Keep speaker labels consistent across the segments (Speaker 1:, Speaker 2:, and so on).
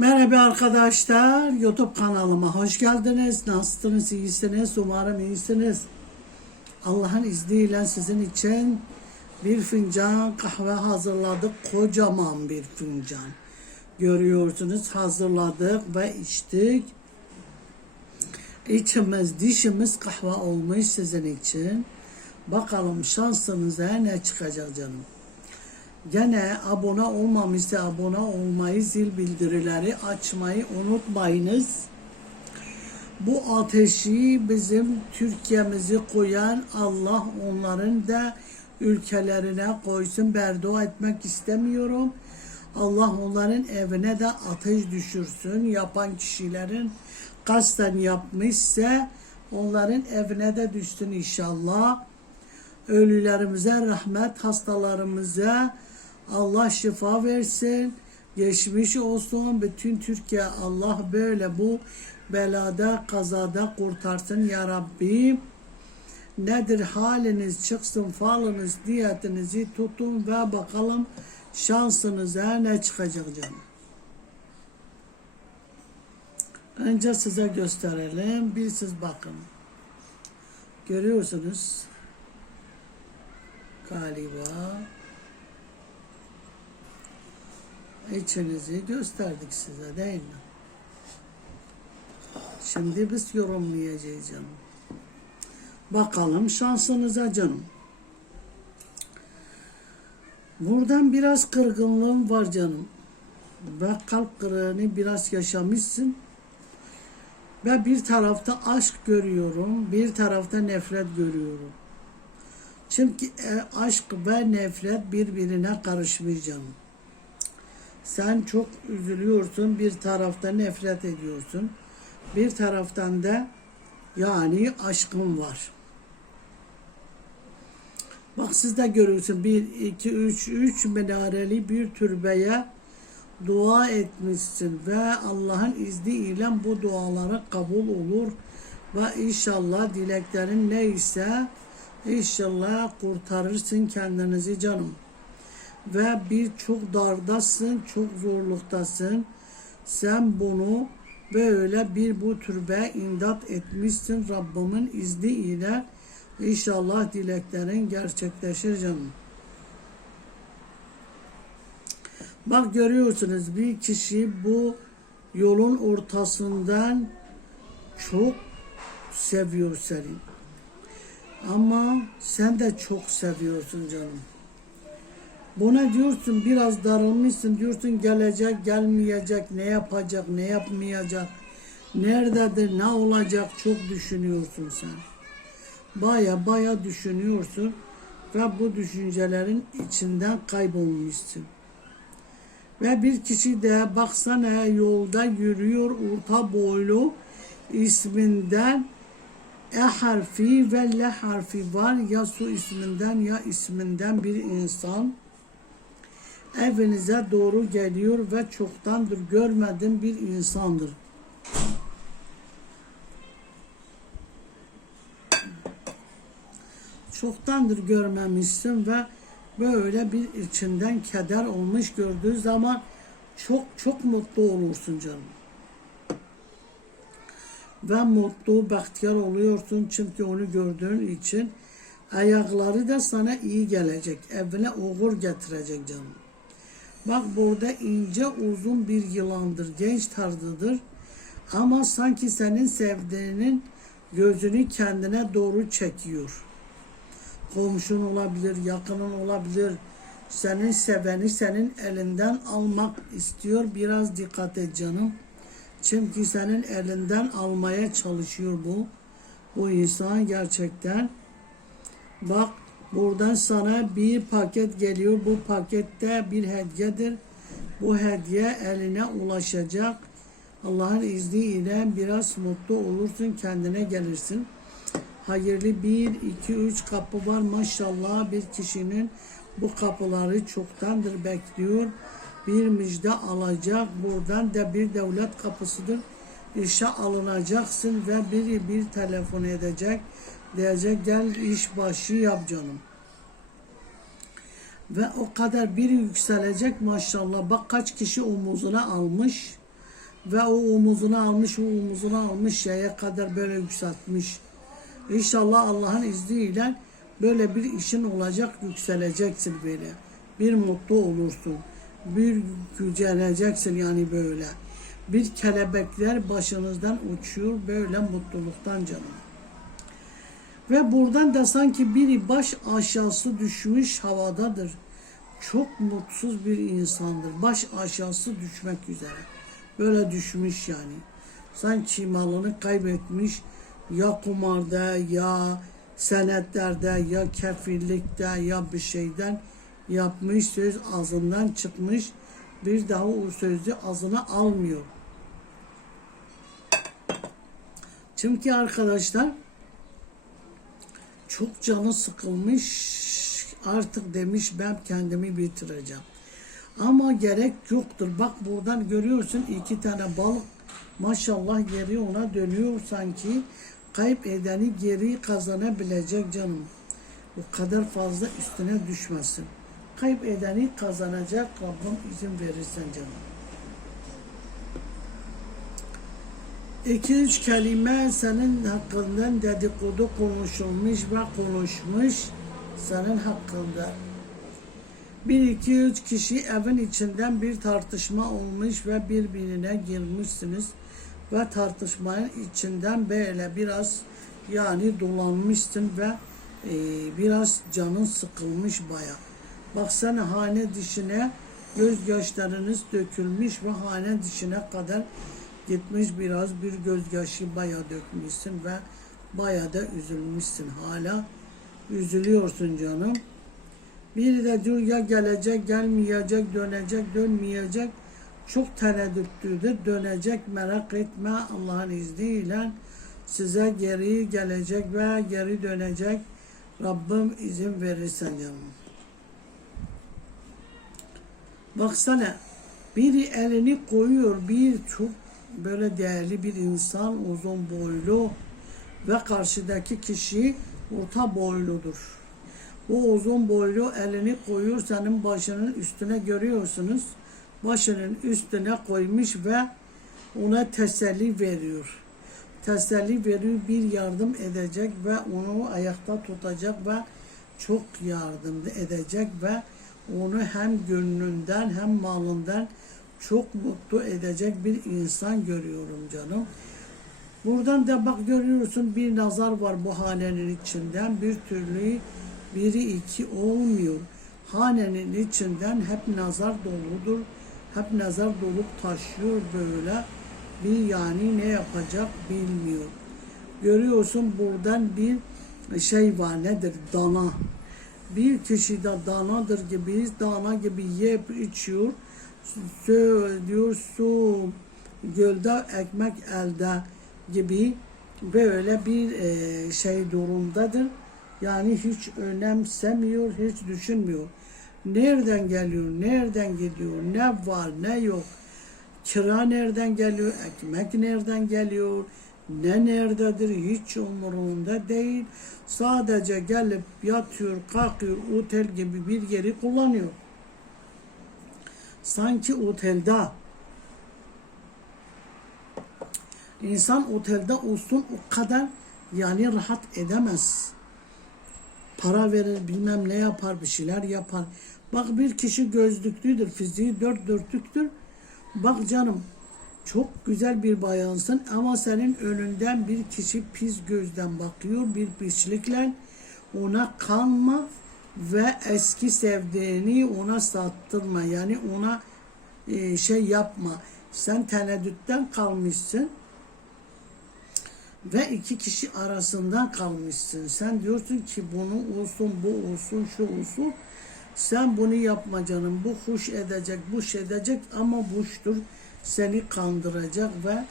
Speaker 1: Merhaba arkadaşlar, YouTube kanalıma hoş geldiniz. Nasılsınız, iyisiniz? Umarım iyisiniz. Allah'ın izniyle sizin için bir fincan kahve hazırladık. Kocaman bir fincan. Görüyorsunuz hazırladık ve içtik. İçimiz, dişimiz kahve olmuş sizin için. Bakalım şansınıza ne çıkacak canım. Gene abone olmamışsa abone olmayı, zil bildirileri açmayı unutmayınız. Bu ateşi bizim Türkiye'mizi koyan Allah onların da ülkelerine koysun. Berdua etmek istemiyorum. Allah onların evine de ateş düşürsün. Yapan kişilerin kasten yapmışsa onların evine de düşsün inşallah. Ölülerimize rahmet, hastalarımıza Allah şifa versin. Geçmiş olsun. Bütün Türkiye Allah böyle bu belada, kazada kurtarsın ya Rabbi. Nedir haliniz çıksın falınız, diyetinizi tutun ve bakalım şansınıza ne çıkacak canım. Önce size gösterelim. Bir siz bakın. Görüyorsunuz galiba içinizi gösterdik size değil mi? Şimdi biz yorumlayacağız canım. Bakalım şansınıza canım. Buradan biraz kırgınlığım var canım. Ve kalp kırığını biraz yaşamışsın. Ve bir tarafta aşk görüyorum, bir tarafta nefret görüyorum. Çünkü e, aşk ve nefret birbirine karışmış canım. Sen çok üzülüyorsun, bir tarafta nefret ediyorsun. Bir taraftan da yani aşkın var. Bak siz de görüyorsun. Bir, iki, üç, üç minareli bir türbeye dua etmişsin ve Allah'ın izniyle bu duaları kabul olur ve inşallah dileklerin neyse inşallah kurtarırsın kendinizi canım. Ve bir çok dardasın, çok zorluktasın. Sen bunu böyle bir bu türbe imdat etmişsin Rabbimin izniyle. İnşallah dileklerin gerçekleşir canım. Bak görüyorsunuz bir kişi bu yolun ortasından çok seviyor seni. Ama sen de çok seviyorsun canım. Buna diyorsun biraz darılmışsın diyorsun gelecek gelmeyecek ne yapacak ne yapmayacak nerededir ne olacak çok düşünüyorsun sen. Baya baya düşünüyorsun ve bu düşüncelerin içinden kaybolmuşsun. Ve bir kişi de baksana yolda yürüyor orta boylu isminden E harfi ve L harfi var ya su isminden ya isminden bir insan evinize doğru geliyor ve çoktandır görmedim bir insandır. Çoktandır görmemişsin ve böyle bir içinden keder olmuş gördüğü zaman çok çok mutlu olursun canım. Ve mutlu, bahtiyar oluyorsun çünkü onu gördüğün için ayakları da sana iyi gelecek. Evine uğur getirecek canım. Bak burada ince uzun bir yılandır, genç tarzıdır. Ama sanki senin sevdiğinin gözünü kendine doğru çekiyor. Komşun olabilir, yakının olabilir. Senin seveni senin elinden almak istiyor. Biraz dikkat et canım. Çünkü senin elinden almaya çalışıyor bu. Bu insan gerçekten. Bak buradan sana bir paket geliyor. Bu pakette bir hediyedir. Bu hediye eline ulaşacak. Allah'ın izniyle biraz mutlu olursun, kendine gelirsin. Hayırlı bir, iki, üç kapı var. Maşallah bir kişinin bu kapıları çoktandır bekliyor. Bir müjde alacak. Buradan da bir devlet kapısıdır. İşe alınacaksın ve biri bir telefon edecek. Diyecek gel iş başı yap canım. Ve o kadar biri yükselecek maşallah. Bak kaç kişi omuzuna almış. ve o omuzunu almış, o omuzunu almış şeye kadar böyle yükseltmiş. İnşallah Allah'ın izniyle böyle bir işin olacak, yükseleceksin böyle. Bir mutlu olursun. Bir yüceleceksin yani böyle. Bir kelebekler başınızdan uçuyor böyle mutluluktan canım. Ve buradan da sanki biri baş aşağısı düşmüş havadadır. Çok mutsuz bir insandır. Baş aşağısı düşmek üzere. Böyle düşmüş yani. Sanki malını kaybetmiş. Ya kumarda ya senetlerde ya kefillikte ya bir şeyden yapmış söz ağzından çıkmış. Bir daha o sözü ağzına almıyor. Çünkü arkadaşlar çok canı sıkılmış artık demiş ben kendimi bitireceğim. Ama gerek yoktur. Bak buradan görüyorsun iki tane balık maşallah geri ona dönüyor sanki kayıp edeni geri kazanabilecek canım. O kadar fazla üstüne düşmesin. Kayıp edeni kazanacak Rabbim izin verirsen canım. İki üç kelime senin hakkından dedikodu konuşulmuş ve konuşmuş senin hakkında. Bir iki üç kişi evin içinden bir tartışma olmuş ve birbirine girmişsiniz ve tartışmanın içinden böyle biraz yani dolanmışsın ve e, biraz canın sıkılmış baya. Baksana hane dişine gözyaşlarınız dökülmüş ve hane dişine kadar gitmiş biraz bir gözyaşı baya dökmüşsün ve baya da üzülmüşsün hala üzülüyorsun canım. Biri de diyor ya gelecek, gelmeyecek, dönecek, dönmeyecek. Çok tereddütlüdür. Dönecek merak etme Allah'ın izniyle size geri gelecek ve geri dönecek. Rabbim izin verirsen canım. Baksana biri elini koyuyor bir çok böyle değerli bir insan uzun boylu ve karşıdaki kişi orta boyludur. Bu uzun boylu elini koyuyor senin başının üstüne görüyorsunuz. Başının üstüne koymuş ve ona teselli veriyor. Teselli veriyor, bir yardım edecek ve onu ayakta tutacak ve çok yardım edecek ve onu hem gönlünden hem malından çok mutlu edecek bir insan görüyorum canım. Buradan da bak görüyorsun bir nazar var bu hanenin içinden bir türlü biri iki olmuyor. Hanenin içinden hep nazar doludur. Hep nazar dolup taşıyor böyle. Bir yani ne yapacak bilmiyor. Görüyorsun buradan bir şey var nedir? Dana. Bir kişi de danadır gibi, dana gibi yiyip içiyor. Su, diyor su, gölde ekmek elde gibi böyle bir e, şey durumdadır. Yani hiç önemsemiyor, hiç düşünmüyor. Nereden geliyor, nereden gidiyor, ne var, ne yok. Kira nereden geliyor, ekmek nereden geliyor, ne nerededir hiç umurunda değil. Sadece gelip yatıyor, kalkıyor, otel gibi bir yeri kullanıyor. Sanki otelde. İnsan otelde olsun o kadar yani rahat edemez para verir bilmem ne yapar bir şeyler yapar. Bak bir kişi gözlüklüdür fiziği dört dörtlüktür. Bak canım çok güzel bir bayansın ama senin önünden bir kişi pis gözden bakıyor bir pislikle ona kanma ve eski sevdiğini ona sattırma yani ona e, şey yapma sen teneddütten kalmışsın ve iki kişi arasından kalmışsın. Sen diyorsun ki bunu olsun, bu olsun, şu olsun. Sen bunu yapma canım. Bu hoş edecek, bu şey edecek ama boştur. Seni kandıracak ve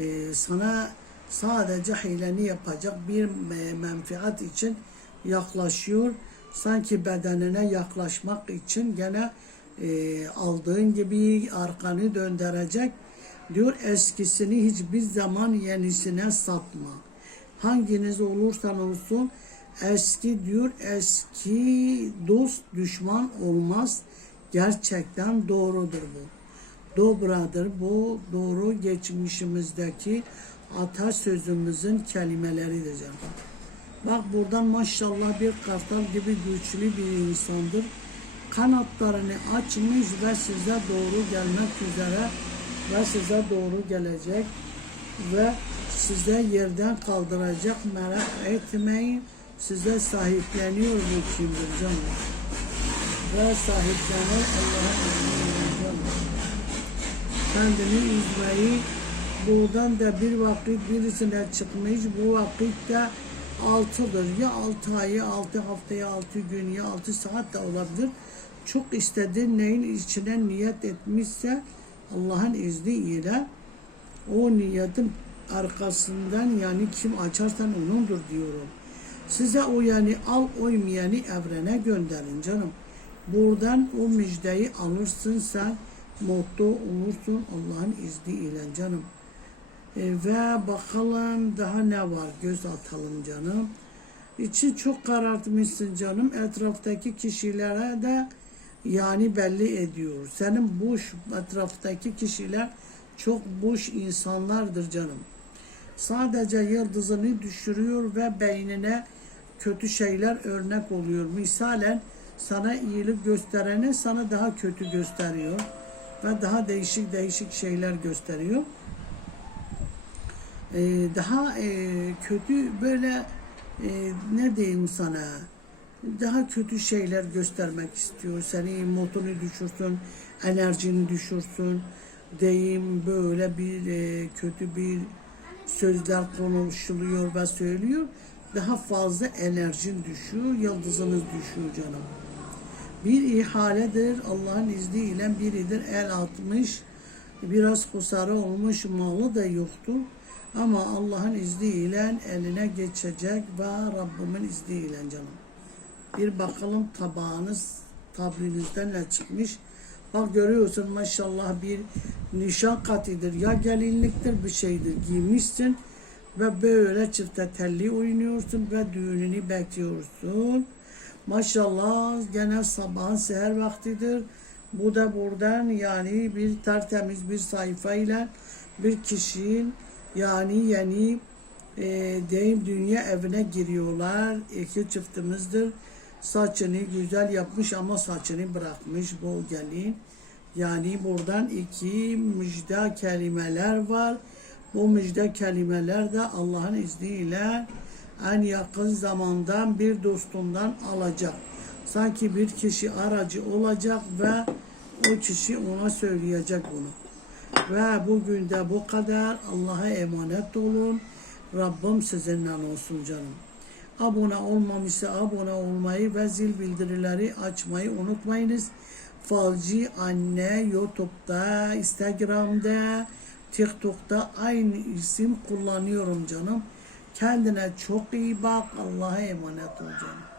Speaker 1: e, sana sadece hileni yapacak bir menfaat için yaklaşıyor. Sanki bedenine yaklaşmak için gene e, aldığın gibi arkanı döndürecek Diyor eskisini hiçbir zaman yenisine satma. Hanginiz olursan olsun eski diyor eski dost düşman olmaz. Gerçekten doğrudur bu. Dobradır. Bu doğru geçmişimizdeki atasözümüzün kelimeleridir canım. Bak buradan maşallah bir kartal gibi güçlü bir insandır. Kanatlarını açmış ve size doğru gelmek üzere ve size doğru gelecek ve size yerden kaldıracak merak etmeyin. Size sahipleniyor bu kimdir canlar. Ve sahiplenen Allah'a emanet canım. Kendini üzmeyi buradan da bir vakit birisine çıkmış bu vakitte 6'dır. Ya 6 ayı, 6 haftaya, 6 gün ya 6 saat de olabilir. Çok istediğin neyin içine niyet etmişse Allah'ın izniyle o niyetin arkasından yani kim açarsan onundur diyorum. Size o yani al oymayanı evrene gönderin canım. Buradan o müjdeyi alırsın sen mutlu olursun Allah'ın izniyle canım. E, ve bakalım daha ne var göz atalım canım. İçi çok karartmışsın canım. Etraftaki kişilere de yani belli ediyor. Senin boş etraftaki kişiler çok boş insanlardır canım. Sadece yıldızını düşürüyor ve beynine kötü şeyler örnek oluyor. Misalen sana iyilik gösterene sana daha kötü gösteriyor ve daha değişik değişik şeyler gösteriyor. Ee, daha e, kötü böyle e, ne diyeyim sana daha kötü şeyler göstermek istiyor. Seni modunu düşürsün, enerjini düşürsün. Deyim böyle bir e, kötü bir sözler konuşuluyor ve söylüyor. Daha fazla enerjin düşüyor, yıldızınız düşüyor canım. Bir ihaledir Allah'ın izniyle biridir el atmış. Biraz kusarı olmuş malı da yoktur. Ama Allah'ın izniyle eline geçecek ve Rabbimin izniyle canım. Bir bakalım tabağınız tablinizden ne çıkmış. Bak görüyorsun maşallah bir nişan katidir. Ya gelinliktir bir şeydir giymişsin ve böyle çifte telli oynuyorsun ve düğününü bekliyorsun. Maşallah gene sabahın seher vaktidir. Bu da buradan yani bir tertemiz bir sayfayla bir kişinin yani yeni e, deyim dünya evine giriyorlar. İki çiftimizdir. Saçını güzel yapmış ama saçını bırakmış bu gelin. Yani buradan iki müjde kelimeler var. Bu müjde kelimeler de Allah'ın izniyle en yakın zamandan bir dostundan alacak. Sanki bir kişi aracı olacak ve o kişi ona söyleyecek bunu. Ve bugün de bu kadar. Allah'a emanet olun. Rabbim sizinle olsun canım. Abone olmamışsa abone olmayı ve zil bildirileri açmayı unutmayınız. Falcı Anne YouTube'da, Instagram'da, TikTok'ta aynı isim kullanıyorum canım. Kendine çok iyi bak. Allah'a emanet ol canım.